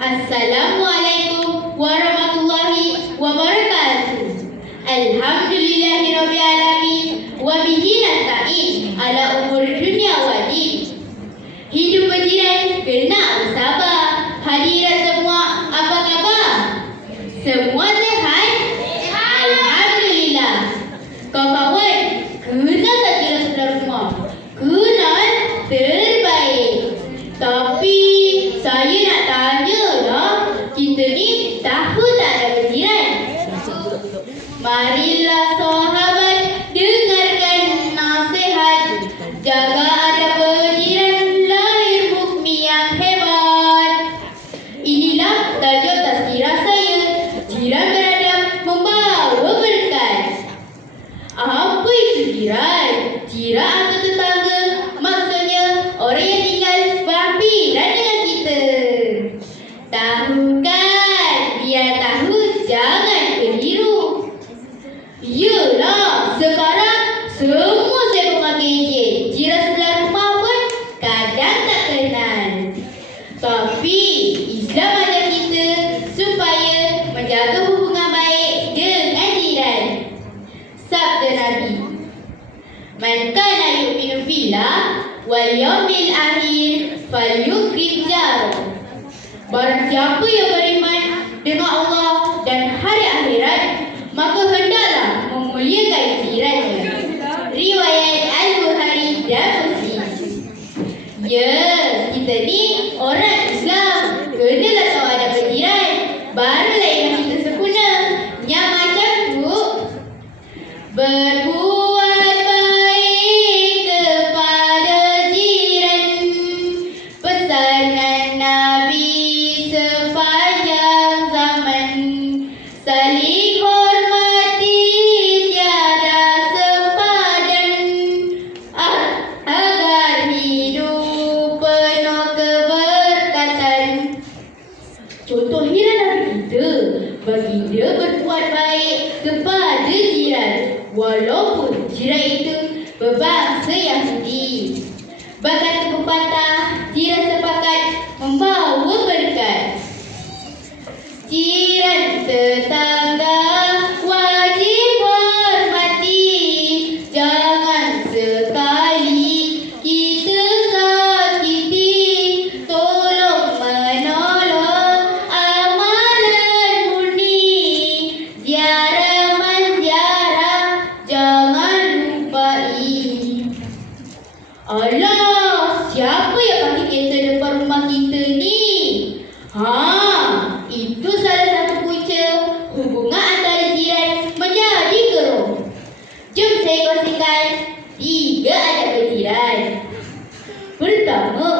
Assalamualaikum warahmatullahi wabarakatuh. Alhamdulillahirabbil alamin wa bihi nasta'in ala umur dunia wad din. Hidup berjiran kena bersabar. Hadirat semua, apa khabar? Semua sehat? Alhamdulillah. Kawan-kawan, kena tak kira saudara semua? Kena terbaik. Tapi saya nak tanya lah, kita ni tahu tak ada berjiran? Marilah sahabat dengarkan nasihat, jaga adab berjiran, lahir mukmin yang hebat. Inilah tajuk tazkirah saya, jiran beradab membawa berkat. Apa itu jiran? Jiran atau tetangga, maksudnya orang yang tinggal berhampiran dengan kita. Tahu kan? Biar tahu, jangan keliru. Yelah, sekarang semua saya gadget. Jiran sebelah rumah pun kadang tak kenal. Tapi Islam ajar kita supaya menjaga hubungan baik dengan jiran. Sabda Nabi, "Man kana yu'minu billah wal yawmil akhir falyukrim jarahu." Barang siapa yang beriman dengan Allah dan hari akhirat, maka hendaklah memuliakan jirannya. Riwayat Al-Bukhari dan Muslim. Ya, kita ni orang Islam, kenalah tahu adab berjiran. Barulah iman kita sempurna. Yang macam tu, berbuat baik kepada jiran, pesanan Nabi sepanjang zaman. Saling hormati tiada sepadan, agar hidup penuh keberkatan. Contohnya Nabi kita, baginda berbuat baik kepada jiran, walaupun jiran itu berbangsa Yahudi. Berkata pepatah, jiran sepakat membawa berkat. Jiran tetangga wajib hormati, jangan sekali kita sakiti. Tolong menolong amalan murni, ziarah menziarah jangan lupai. Alah, siapa yang pakai kereta depan rumah kita ni? Itu salah satu punca hubungan antara jiran menjadi keruh. Jom saya kongsikan 3 adab berjiran. Pertama,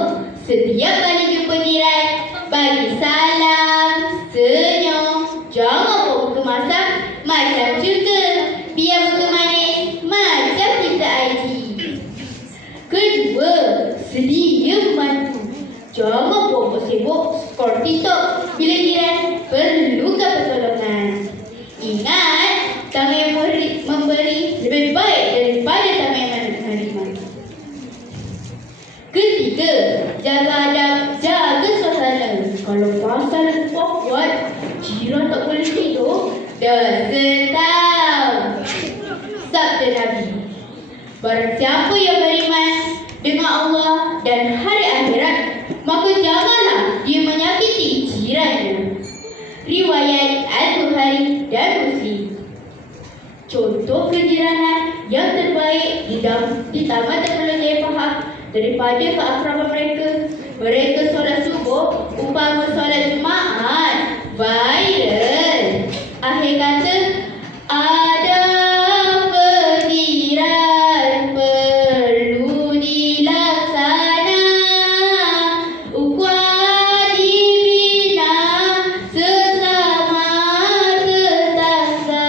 setiap kali jumpa jiran, bagi salam, senyum. Jangan bawa buku masak macam juga, biar buku manis macam kita IG. Kedua, sedia membantu. Jangan buat sibuk scroll TikTok bila jiran perlukan pertolongan. Ingat, tamu yang memberi lebih baik daripada tamu yang menerima. Ketiga, jaga adab, jaga suasana. Kalau pasal awkward, jiran tak boleh tidur, dah tahu. Sabda Nabi, barang siapa yang beriman dengan Allah dan hari akhirat, maka janganlah dia menyakiti jirannya. Riwayat Al-Bukhari dan Muslim. Contoh kejiranan yang terbaik di tamat tak perlu saya faham daripada keakraban mereka. Mereka solat subuh umpama solat Jumaat, viral. Akhir kata, ada berjiran perlu dilaksana, ukhuwah dibina sesama tetangga.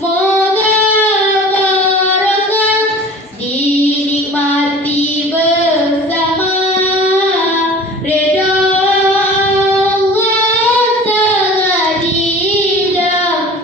Moga barakah dinikmati bersama, redha Allah sangat indah.